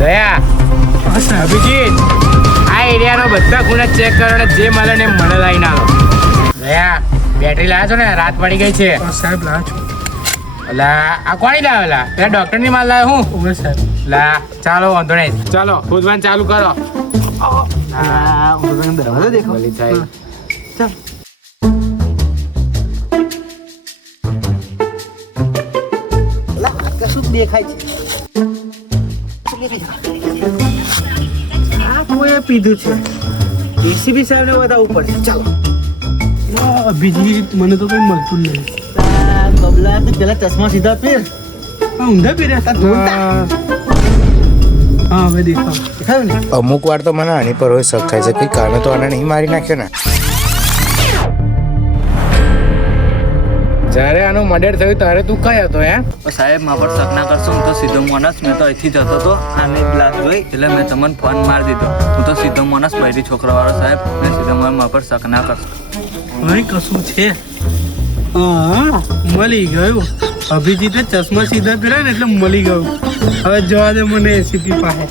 દયા અભિજીત આ એરિયાનો બધા ખૂણા ચેક કરો ને જે મળે ને મને લઈને આવો. દયા બેટરી લાવ્યા છો ને રાત પડી ગઈ છે. સાહેબ લાવ છો અલા આ કોની લાવેલા પેલા ડોક્ટર ની માલ લાવે હું ઓવે સાહેબ લા ચાલો વાંધો નહીં ચાલો ખોદવાનું ચાલુ કરો. દરવાજો દેખો ભલી થાય. ચાલ કશું દેખાય છે આ કોઈ પીધું છે એસીબી સાહેબ ને બતાવવું પડશે ચાલો અભિજીત મને તો કઈ મળતું નહીં બબલા તું પેલા ચશ્મા સીધા પહેર ઊંધા પહેર્યા હા હવે દેખાવ ને અમુક વાર તો મને આની પર હોય શક થાય છે કે કાને તો આને નહીં મારી નાખ્યો ને. જ્યારે આનું મર્ડર થયું ત્યારે તું કઈ હતો હે? સાહેબ મારા પર શક ના કરશો હું તો સીધો માણસ મેં તો અહીંથી જતો હતો આને ગ્લાસ જોઈ એટલે મેં તમને ફોન મારી દીધો હું તો સીધો માણસ બૈરી છોકરાવાળો સાહેબ મેં સીધો મારા પર શક ના કરશો. હવે કશું છે હા મળી ગયું અભિજીતે ચશ્મા સીધા પહેર્યા ને એટલે મળી ગયું હવે જવા દે મને એસીપી પાસે